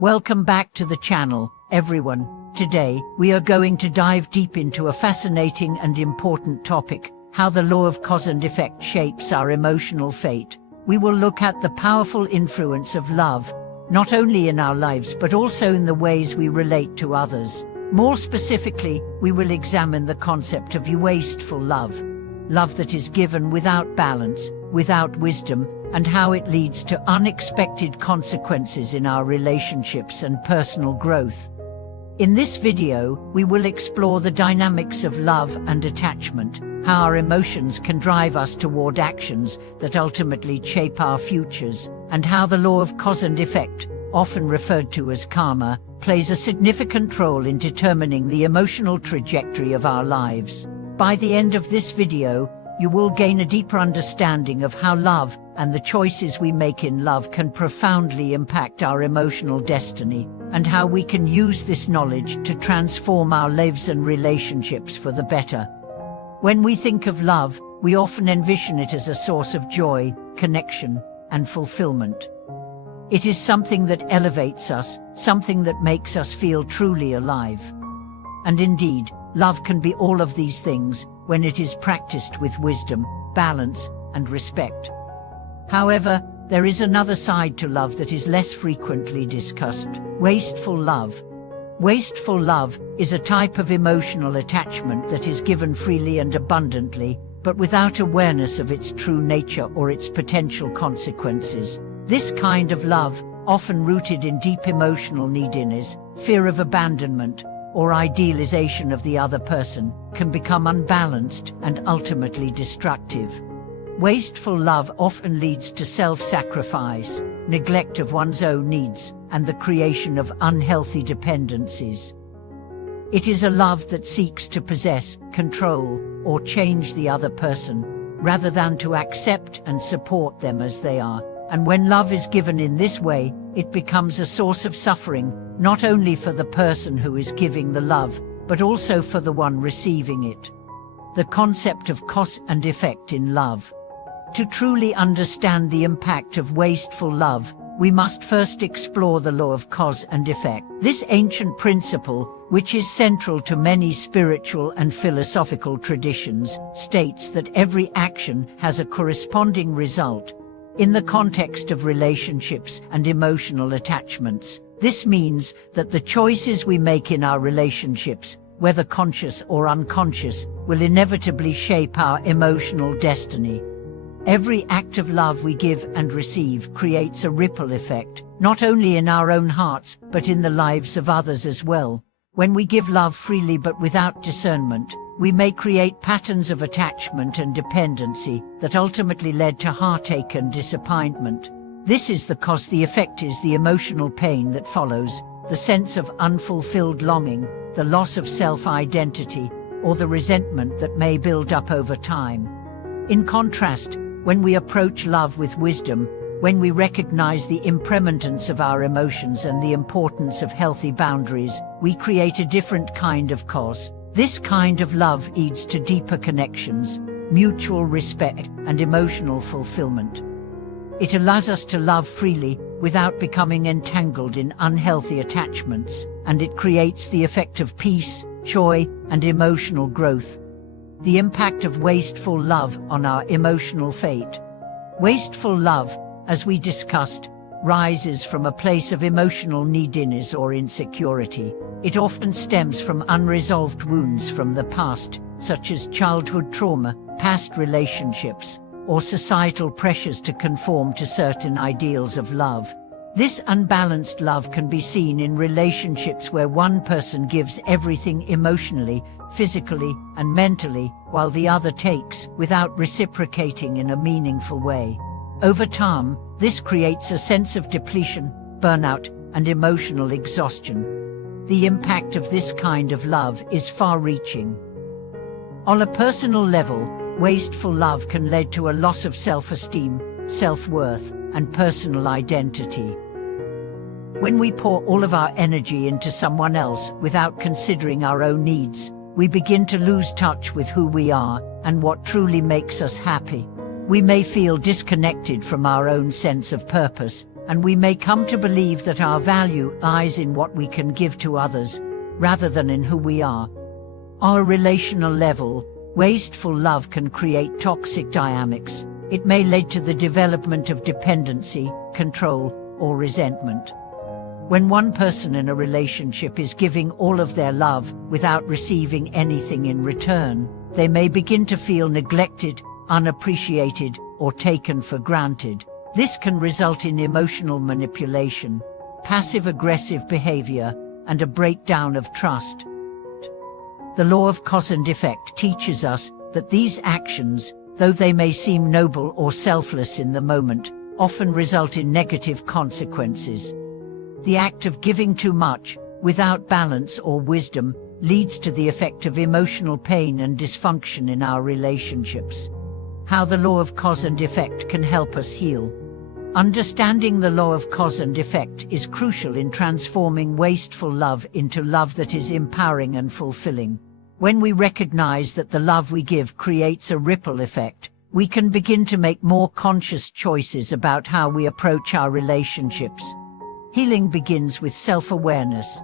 Welcome back to the channel, everyone. Today, we are going to dive deep into a fascinating and important topic: how the law of cause and effect shapes our emotional fate. We will look at the powerful influence of love, not only in our lives but also in the ways we relate to others. More specifically, we will examine the concept of wasteful love. Love that is given without balance, without wisdom, and how it leads to unexpected consequences in our relationships and personal growth. In this video, we will explore the dynamics of love and attachment, how our emotions can drive us toward actions that ultimately shape our futures, and how the law of cause and effect, often referred to as karma, plays a significant role in determining the emotional trajectory of our lives. By the end of this video, you will gain a deeper understanding of how love and the choices we make in love can profoundly impact our emotional destiny, and how we can use this knowledge to transform our lives and relationships for the better. When we think of love, we often envision it as a source of joy, connection, and fulfillment. It is something that elevates us, something that makes us feel truly alive. And indeed, love can be all of these things when it is practiced with wisdom, balance, and respect. However, there is another side to love that is less frequently discussed: wasteful love. Wasteful love is a type of emotional attachment that is given freely and abundantly, but without awareness of its true nature or its potential consequences. This kind of love, often rooted in deep emotional neediness, fear of abandonment, or idealization of the other person, can become unbalanced and ultimately destructive. Wasteful love often leads to self-sacrifice, neglect of one's own needs, and the creation of unhealthy dependencies. It is a love that seeks to possess, control, or change the other person, rather than to accept and support them as they are. And when love is given in this way, it becomes a source of suffering, not only for the person who is giving the love, but also for the one receiving it. The concept of cause and effect in love. To truly understand the impact of wasteful love, we must first explore the law of cause and effect. This ancient principle, which is central to many spiritual and philosophical traditions, states that every action has a corresponding result. In the context of relationships and emotional attachments, this means that the choices we make in our relationships, whether conscious or unconscious, will inevitably shape our emotional destiny. Every act of love we give and receive creates a ripple effect, not only in our own hearts, but in the lives of others as well. When we give love freely but without discernment, we may create patterns of attachment and dependency that ultimately lead to heartache and disappointment. This is because the effect is the emotional pain that follows, the sense of unfulfilled longing, the loss of self-identity, or the resentment that may build up over time. In contrast, when we approach love with wisdom, when we recognize the impermanence of our emotions and the importance of healthy boundaries, we create a different kind of cause. This kind of love leads to deeper connections, mutual respect, and emotional fulfillment. It allows us to love freely without becoming entangled in unhealthy attachments, and it creates the effect of peace, joy, and emotional growth. The impact of wasteful love on our emotional fate. Wasteful love, as we discussed, rises from a place of emotional neediness or insecurity. It often stems from unresolved wounds from the past, such as childhood trauma, past relationships, or societal pressures to conform to certain ideals of love. This unbalanced love can be seen in relationships where one person gives everything emotionally, physically, and mentally, while the other takes without reciprocating in a meaningful way. Over time, this creates a sense of depletion, burnout, and emotional exhaustion. The impact of this kind of love is far-reaching. On a personal level, wasteful love can lead to a loss of self-esteem, self-worth, and personal identity. When we pour all of our energy into someone else without considering our own needs, we begin to lose touch with who we are and what truly makes us happy. We may feel disconnected from our own sense of purpose, and we may come to believe that our value lies in what we can give to others, rather than in who we are. On a relational level, wasteful love can create toxic dynamics. It may lead to the development of dependency, control, or resentment. When one person in a relationship is giving all of their love without receiving anything in return, they may begin to feel neglected, unappreciated, or taken for granted. This can result in emotional manipulation, passive-aggressive behavior, and a breakdown of trust. The law of cause and effect teaches us that these actions, though they may seem noble or selfless in the moment, often result in negative consequences. The act of giving too much, without balance or wisdom, leads to the effect of emotional pain and dysfunction in our relationships. How the law of cause and effect can help us heal. Understanding the law of cause and effect is crucial in transforming wasteful love into love that is empowering and fulfilling. When we recognize that the love we give creates a ripple effect, we can begin to make more conscious choices about how we approach our relationships. Healing begins with self-awareness.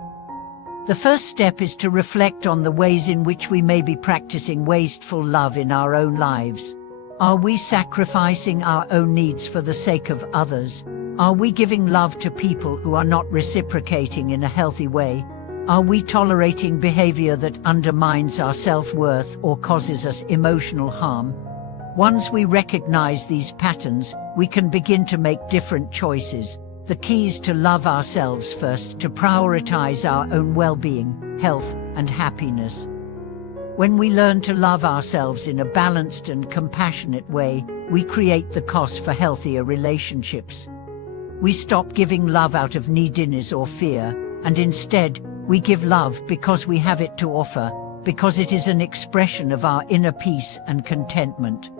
The first step is to reflect on the ways in which we may be practicing wasteful love in our own lives. Are we sacrificing our own needs for the sake of others? Are we giving love to people who are not reciprocating in a healthy way? Are we tolerating behavior that undermines our self-worth or causes us emotional harm? Once we recognize these patterns, we can begin to make different choices. The key is to love ourselves first, to prioritize our own well-being, health, and happiness. When we learn to love ourselves in a balanced and compassionate way, we create the cause for healthier relationships. We stop giving love out of neediness or fear, and instead, we give love because we have it to offer, because it is an expression of our inner peace and contentment.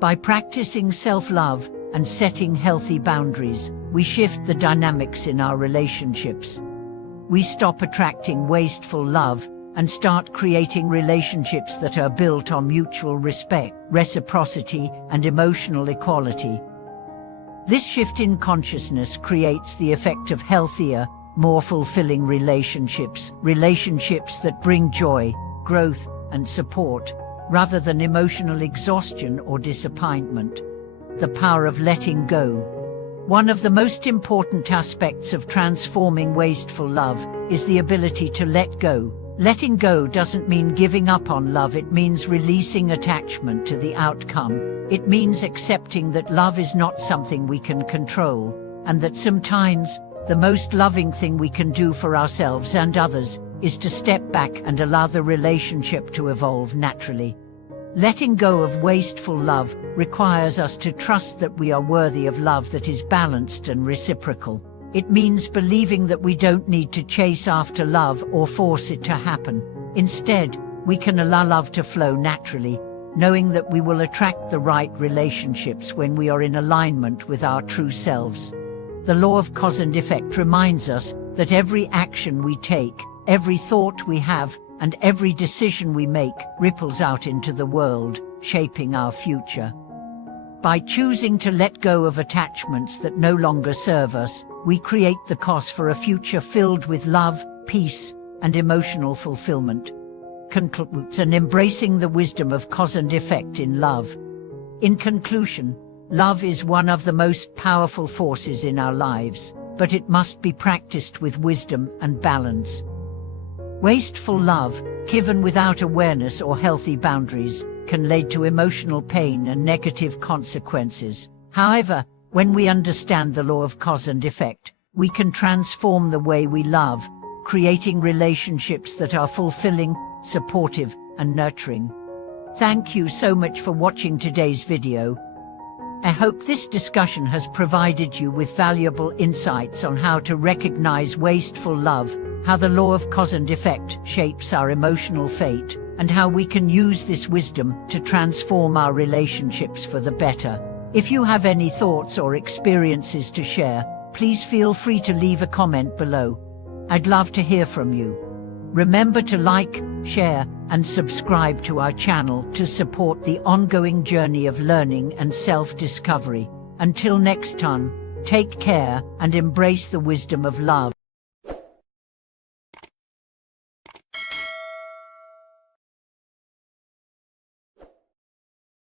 By practicing self-love and setting healthy boundaries, we shift the dynamics in our relationships. We stop attracting wasteful love and start creating relationships that are built on mutual respect, reciprocity, and emotional equality. This shift in consciousness creates the effect of healthier, more fulfilling relationships that bring joy, growth, and support, rather than emotional exhaustion or disappointment. The power of letting go. One of the most important aspects of transforming wasteful love is the ability to let go. Letting go doesn't mean giving up on love, it means releasing attachment to the outcome. It means accepting that love is not something we can control, and that sometimes, the most loving thing we can do for ourselves and others is to step back and allow the relationship to evolve naturally. Letting go of wasteful love requires us to trust that we are worthy of love that is balanced and reciprocal. It means believing that we don't need to chase after love or force it to happen. Instead, we can allow love to flow naturally, knowing that we will attract the right relationships when we are in alignment with our true selves. The law of cause and effect reminds us that every action we take, every thought we have, and every decision we make ripples out into the world, shaping our future. By choosing to let go of attachments that no longer serve us, we create the cause for a future filled with love, peace, and emotional fulfillment. Concludes and embracing the wisdom of cause and effect in love. In conclusion, love is one of the most powerful forces in our lives, but it must be practiced with wisdom and balance. Wasteful love, given without awareness or healthy boundaries, can lead to emotional pain and negative consequences. However, when we understand the law of cause and effect, we can transform the way we love, creating relationships that are fulfilling, supportive, and nurturing. Thank you so much for watching today's video. I hope this discussion has provided you with valuable insights on how to recognize wasteful love, how the law of cause and effect shapes our emotional fate, and how we can use this wisdom to transform our relationships for the better. If you have any thoughts or experiences to share, please feel free to leave a comment below. I'd love to hear from you. Remember to like, share, and subscribe to our channel to support the ongoing journey of learning and self-discovery. Until next time, Take care and embrace the wisdom of love.